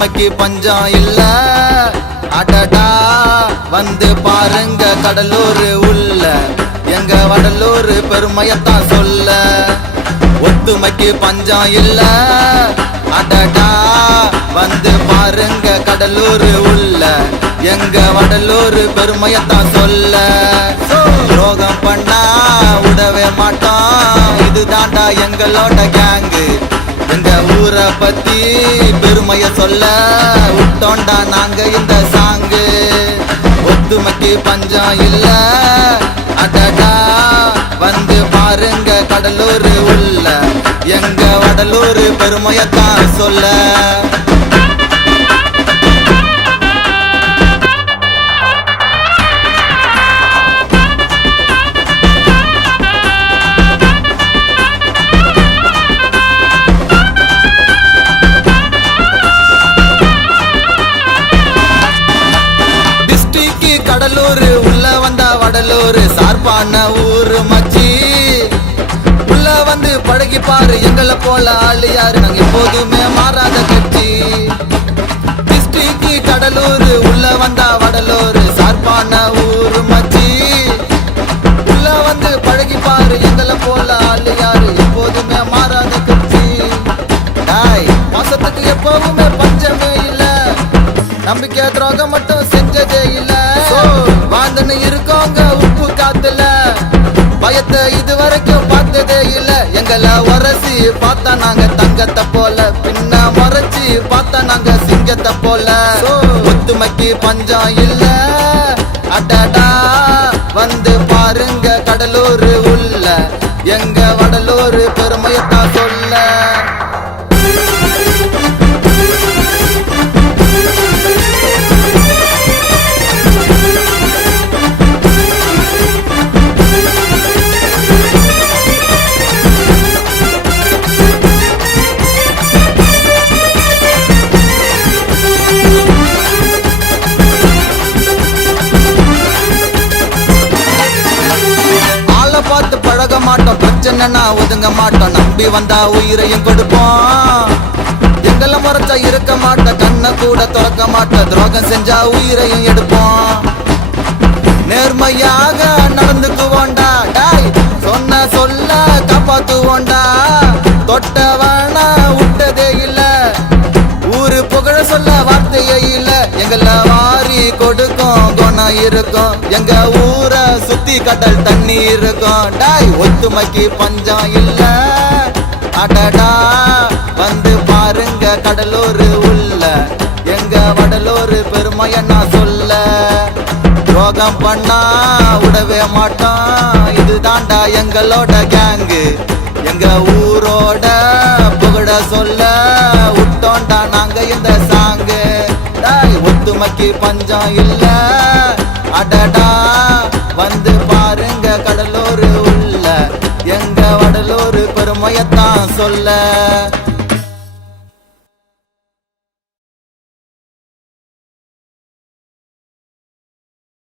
ஒத்துமைக்கு பஞ்சம் இல்ல அடடா வந்து பாருங்க கடலூர் உள்ள எங்க வடலூர் பெருமையத்தான் சொல்ல. ஒத்துமைக்கு பஞ்சம் இல்ல அடடா வந்து பாருங்க கடலூர் உள்ள எங்க வடலூர் பெருமையத்தான் சொல்ல. துரோகம் பண்ணா விடவே மாட்டோம், இதுதான்டா எங்களோட கேங்கு. எங்க ஊரை பத்தி பெருமைய சொல்ல விட்டோண்டா நாங்க இந்த சாங்கு. ஒத்துமைக்கு பஞ்சம் இல்ல அடடா வந்து பாருங்க கடலூர் உள்ள எங்க வடலூர் பெருமையத்தான் சொல்ல. கடலூர் உள்ள வந்தா வடலூர் சார்பான ஊரு மச்சி. உள்ள வந்து பழகி பாரு எங்களை போல ஆளு யாரு, நாங்க எப்போதுமே மாறாத கட்சி. டிஸ்ட்ரிக்ட் கடலூர் உள்ள வந்தா வடலூர் சார்பான ஊரு மச்சி. உள்ள வந்து பழகி பாரு எங்களை போல ஆளு யாரு, எப்போதுமே மாறாத கட்சி. மாசத்துக்கு எப்பவுமே பஞ்சமே இல்ல, நம்பிக்கை துரோகம் மட்டும் செஞ்சதே இல்ல. வாழ்ந்துன்னு இருக்கோங்க உப்பு காத்துல, பயத்தை இதுவரைக்கும் பார்த்ததே இல்ல. எங்களை உரசி பார்த்தா நாங்க தங்கத்தை போல, பின்ன முறைச்சி பார்த்தா நாங்க சிங்கத்தை போல. ஒத்துமைக்கு பஞ்சம் இல்ல அடடா வந்து பாருங்க கடலூர் உள்ள எங்க வடலூர் பெருமையத்தான் சொல்ல. பார்த்து பழக மாட்டோம், பிரச்சனைனா ஒதுங்க மாட்டோம், நம்பி வந்தா உயிரையும் கொடுப்போம். எங்களை முறைச்சா இருக்க மாட்டோம், கண்ணை கூட திறக்க மாட்டோம், துரோகம் செஞ்சா உயிரையும் எடுப்போம். நேர்மையாக நடந்துக்குவோண்டா, டாய் சொன்ன சொல்ல காப்பாத்துவோண்டா. தொட்டவனா விட்டதே இல்ல, ஊரு புகழ சொல்ல வார்த்தையே இல்ல. எங்களை வாரி கொடுக்கும் குணம் இருக்கும், எங்க ஊரை சுத்தி கடல் தண்ணி இருக்கும். டாய் ஒத்துமைக்கு பஞ்சம் இல்ல அடடா வந்து பாருங்க கடலூர் உள்ள எங்க வடலூர் பெருமைய நான் சொல்ல. துரோகம் பண்ணா விடவே மாட்டோம், இதுதான்டா எங்களோட கேங்கு. எங்க ஊரோட புகழ சொல்ல விட்டோண்டா நாங்க இந்த சாங்கு. ஒத்துமைக்கு பஞ்சம் இல்ல அடடா வந்து பாருங்க கடலூர் உள்ள எங்க வடலூர் பெருமையத்தான் சொல்ல.